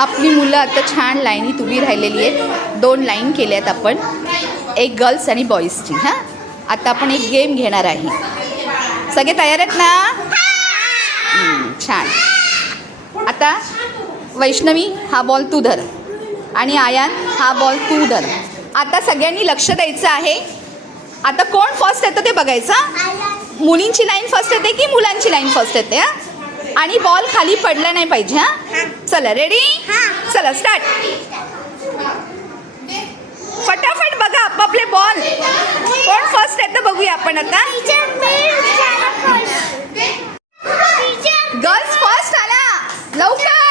आपली मुलं आता छान लाईनीत उभी राहिलेली आहेत. 2 लाईन केल्यात आपण, एक गर्ल्स आणि बॉईजची. हां, आता आपण एक गेम घेणार आहे. सगळे तयार आहेत ना? छान. आता वैष्णवी हा बॉल तू धर आणि आयान हा बॉल तू धर. आता सगळ्यांनी लक्ष द्यायचं आहे. आता कोण फर्स्ट येतं ते बघायचं. मुलींची लाईन फर्स्ट येते की मुलांची लाईन फर्स्ट येते? हां, आणि बॉल खाली पडला नाही पाहिजे. हां, चला रेडी? चला स्टार्ट. फटाफट बघा आपापले बॉल. कोण फर्स्ट येतं बघूया आपण आता. गर्ल्स फर्स्ट आला, लवकर.